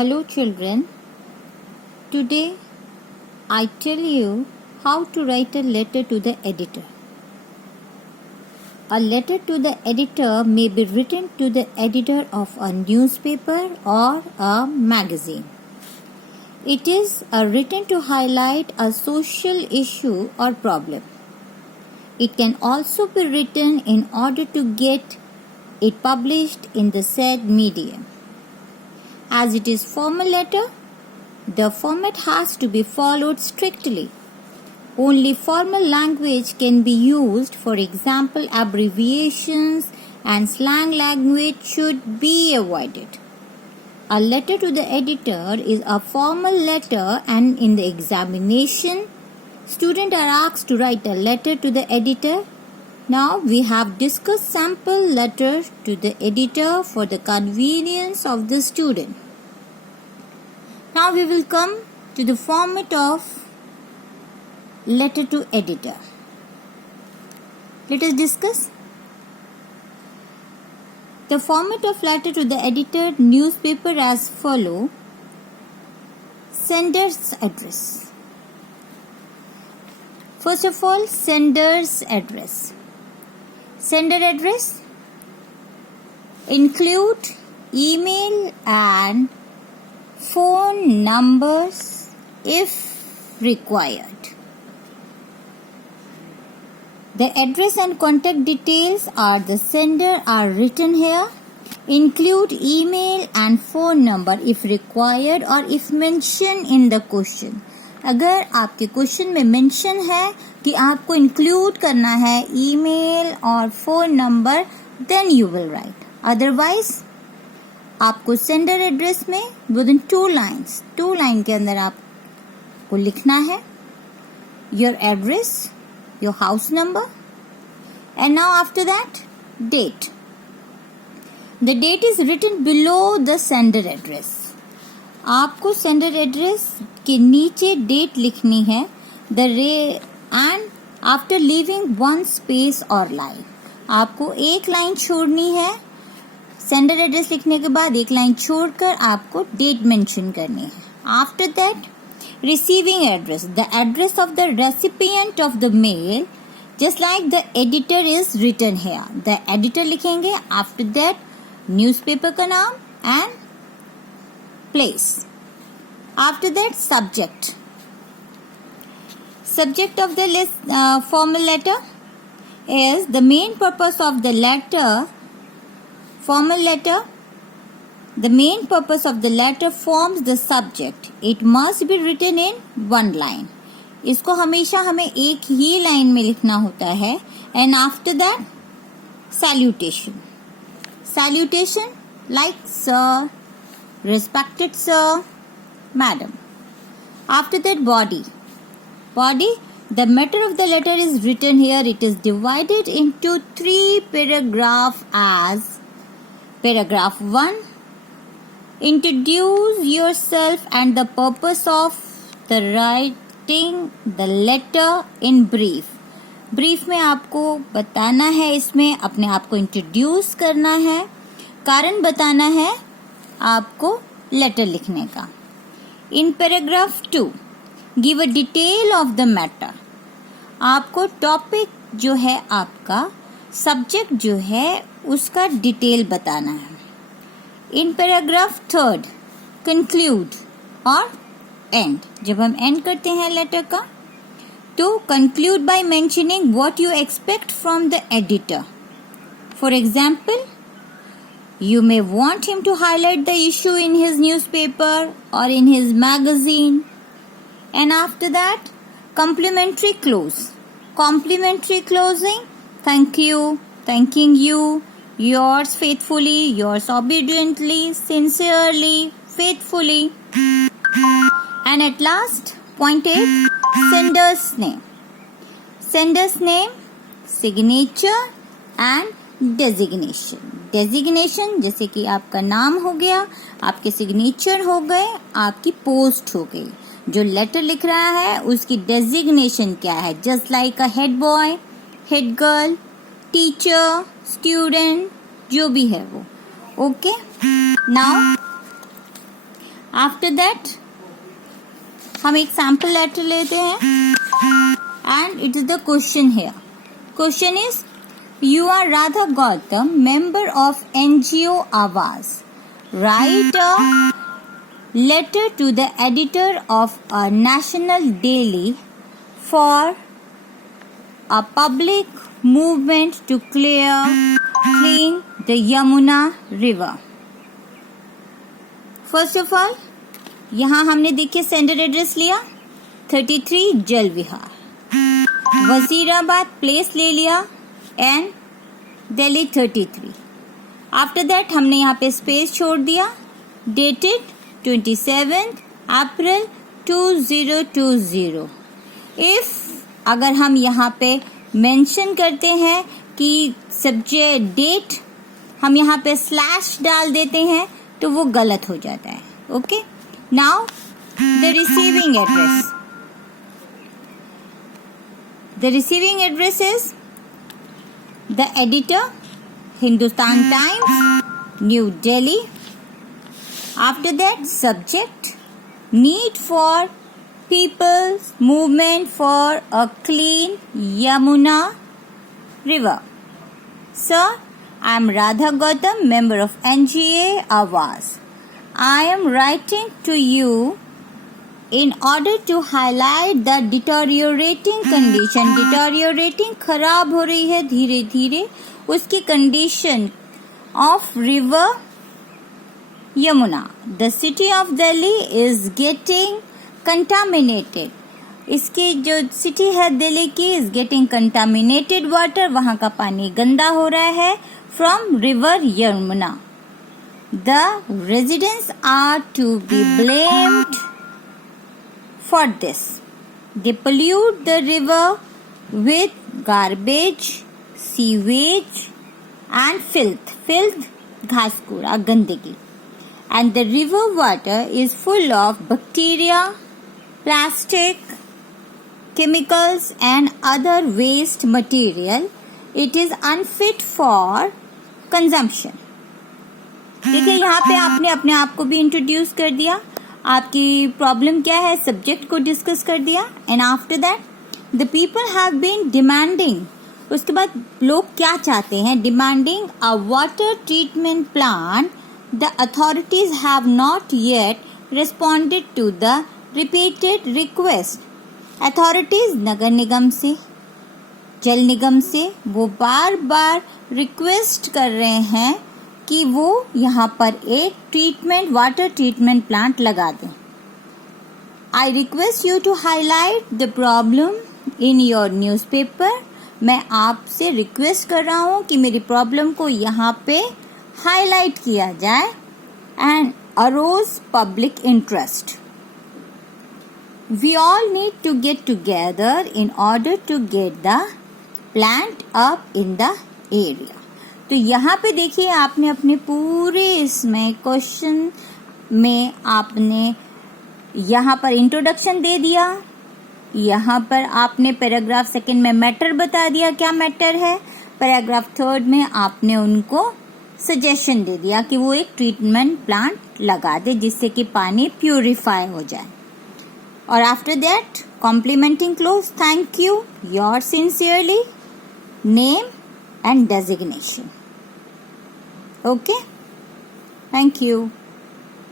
Hello children, today I tell you how to write a letter to the editor. A letter to the editor may be written to the editor of a newspaper or a magazine. It is written to highlight a social issue or problem. It can also be written in order to get it published in the said medium. As it is formal letter, the format has to be followed strictly. Only formal language can be used. For example, abbreviations and slang language should be avoided. A letter to the editor is a formal letter, and in the examination, students are asked to write a letter to the editor. Now we have discussed sample letter to the editor for the convenience of the student. Now we will come to the format of letter to editor. Let us discuss. The format of letter to the editor newspaper as follow. Sender's address. First of all, sender's address. Sender address include email and phone numbers if required. The address and contact details are the sender are written here. Include email and phone number if required or if mentioned in the question. अगर आपके question में mention है कि आपको include करना है email और phone number, then you will write. Otherwise आपको सेंडर एड्रेस में विद इन 2 लाइन के अंदर आपको लिखना है your address, your house number, and now after that date. The date is written below the sender address. आपको sender address के नीचे date लिखनी है and after leaving one space or line. आपको एक लाइन छोड़नी है. sender address लिखने के बाद एक लाइन छोड़कर आपको date mention करनी है. After that, receiving address, the address of the recipient of the mail, just like the editor is written here. The editor लिखेंगे. After that, newspaper का नाम and place. After that, subject. Subject of the formal letter is the main purpose of the letter. Formal letter. The main purpose of the letter forms the subject. It must be written in 1 line. इसको हमेशा हमें एक ही line में लिखना होता है. And after that, salutation. Salutation like sir, respected sir, madam. After that, body. Body, the matter of the letter is written here. It is divided into 3 paragraphs as paragraph 1. Introduce yourself and the purpose of the writing the letter in brief. Brief में आपको बताना है, इसमें अपने आप को introduce करना है, कारण बताना है आपको लेटर लिखने का. In paragraph 2, give a detail of the matter. आपको टॉपिक जो है आपका, सब्जेक्ट जो है उसका डिटेल बताना है. In paragraph 3, conclude और end. जब हम end करते हैं लेटर का, तो conclude by mentioning what you expect from the editor. For example, you may want him to highlight the issue in his newspaper or in his magazine. And after that, complimentary close. Complimentary closing, thank you, thanking you, yours faithfully, yours obediently, sincerely, faithfully. And at last, point 8, sender's name. Sender's name, signature and designation. Designation जैसे कि आपका नाम हो गया, आपके signature हो गए, आपकी पोस्ट हो गई. जो लेटर लिख रहा है उसकी डेजिग्नेशन क्या है? Just like a head boy, head girl, teacher, student, जो भी है वो. ओके. नाउ आफ्टर दैट हम एक सैम्पल लेटर लेते हैं and it is the question here. Question is, you are Radha Gautam, member of NGO Awaaz. Write a letter to the editor of a national daily for a public movement to clean the Yamuna river. First of all, यहाँ हमने देखिए sender address लिया 33 जल विहार, Wazirabad place ले लिया and Delhi 33. After that हमने यहाँ पे स्पेस छोड़ दिया, डेटेड 27 अप्रैल 2020. इफ अगर हम यहाँ पे मेंशन करते हैं कि सब्जेक्ट डेट हम यहाँ पे स्लैश डाल देते हैं तो वो गलत हो जाता है. Okay, now the receiving address. The receiving address is the editor, Hindustan Times, New Delhi. After that, subject, need for people's movement for a clean Yamuna river. Sir, I am Radha Gautam, member of NGA Awaaz. I am writing to you in order to highlight the deteriorating condition. Deteriorating खराब हो रही है धीरे धीरे उसकी condition of river Yamuna. The city of Delhi is getting contaminated. इसकी जो city है दिल्ली की is getting contaminated water. वहाँ का पानी गंदा हो रहा है from river Yamuna. The residents are to be blamed for this. They pollute the river with garbage, sewage and filth. Filth, घास कूड़ा, गंदगी. And the river water is full of bacteria, plastic, chemicals and other waste material. It is unfit for consumption. देखिए यहाँ पे आपने अपने आप को भी इंट्रोड्यूस कर दिया, आपकी प्रॉब्लम क्या है सब्जेक्ट को डिस्कस कर दिया. And after that the people have been demanding, उसके बाद लोग क्या चाहते हैं, demanding a water treatment plant. The authorities have not yet responded to the repeated request. Authorities नगर निगम से, जल निगम से वो बार बार रिक्वेस्ट कर रहे हैं कि वो यहाँ पर एक ट्रीटमेंट वाटर ट्रीटमेंट प्लांट लगा दें. I request you to highlight the problem in your newspaper. मैं आपसे रिक्वेस्ट कर रहा हूँ कि मेरी प्रॉब्लम को यहाँ पे हाईलाइट किया जाए. And arouse public interest. We all need to get together in order to get the plant up in the area. तो यहाँ पे देखिए आपने अपने पूरे इसमें क्वेश्चन में आपने यहाँ पर इंट्रोडक्शन दे दिया, यहाँ पर आपने पैराग्राफ सेकंड में मैटर बता दिया क्या मैटर है, पैराग्राफ थर्ड में आपने उनको सजेशन दे दिया कि वो एक ट्रीटमेंट प्लांट लगा दे जिससे कि पानी प्यूरिफाई हो जाए. और after that complimenting close, thank you, your sincerely, name and designation. Okay, thank you.